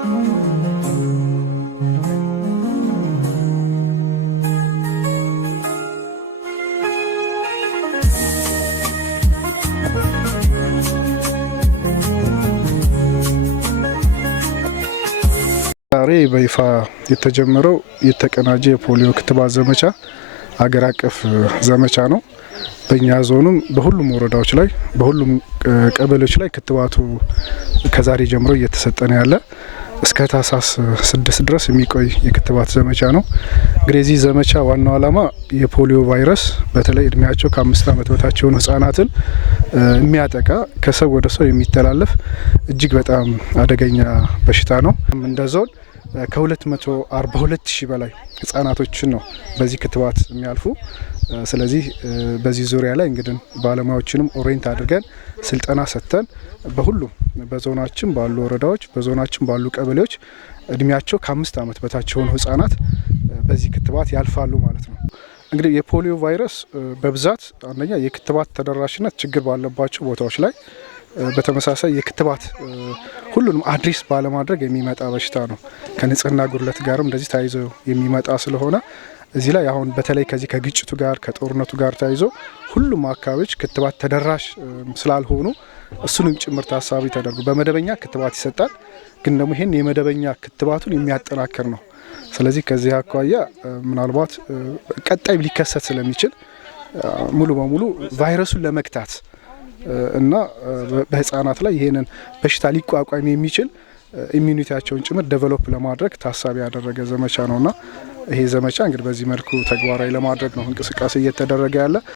ዛሬ በይፋ የተጀመረው የተቀናጀ የፖሊዮ ክትባት ዘመቻ ሀገር አቀፍ ዘመቻ ነው። በእኛ ዞንም በሁሉም ወረዳዎች ላይ በሁሉም ቀበሌዎች ላይ ክትባቱ ከዛሬ ጀምሮ እየተሰጠ ነው ያለ እስከ ታህሳስ 6 ድረስ የሚቆይ የክትባት ዘመቻ ነው። እንግዲህ የዚህ ዘመቻ ዋናው ዓላማ የፖሊዮ ቫይረስ በተለይ እድሜያቸው ከ5 ዓመት በታች የሆኑ ህጻናትን የሚያጠቃ ከሰው ወደ ሰው የሚተላለፍ እጅግ በጣም አደገኛ በሽታ ነው። እንደ ዞን ከ242 ሺህ በላይ ህጻናቶችን ነው በዚህ ክትባት የሚያልፉ። ስለዚህ በዚህ ዙሪያ ላይ እንግዲህ ባለሙያዎችንም ኦሬንት አድርገን ስልጠና ሰጥተን በሁሉም በዞናችን ባሉ ወረዳዎች በዞናችን ባሉ ቀበሌዎች እድሜያቸው ከ5 ዓመት በታች የሆኑ ህጻናት በዚህ ክትባት ያልፋሉ ማለት ነው። እንግዲህ የፖሊዮ ቫይረስ በብዛት አንደኛ የክትባት ተደራሽነት ችግር ባለባቸው ቦታዎች ላይ በተመሳሳይ የክትባት ሁሉንም አድሬስ ባለማድረግ የሚመጣ በሽታ ነው። ከንጽህና ጉድለት ጋርም እንደዚህ ተያይዞ የሚመጣ ስለሆነ እዚህ ላይ አሁን በተለይ ከዚህ ከግጭቱ ጋር ከጦርነቱ ጋር ተያይዞ ሁሉም አካባቢዎች ክትባት ተደራሽ ስላልሆኑ እሱንም ጭምር ታሳቢ ተደርጎ በመደበኛ ክትባት ይሰጣል። ግን ደግሞ ይሄን የመደበኛ ክትባቱን የሚያጠናክር ነው። ስለዚህ ከዚህ አኳያ ምናልባት ቀጣይ ሊከሰት ስለሚችል ሙሉ በሙሉ ቫይረሱን ለመክታት እና በህፃናት ላይ ይሄንን በሽታ ሊቋቋም የሚችል ኢሚዩኒቲያቸውን ጭምር ዴቨሎፕ ለማድረግ ታሳቢ ያደረገ ዘመቻ ነውና ይሄ ዘመቻ እንግዲህ በዚህ መልኩ ተግባራዊ ለማድረግ ነው እንቅስቃሴ እየተደረገ ያለ።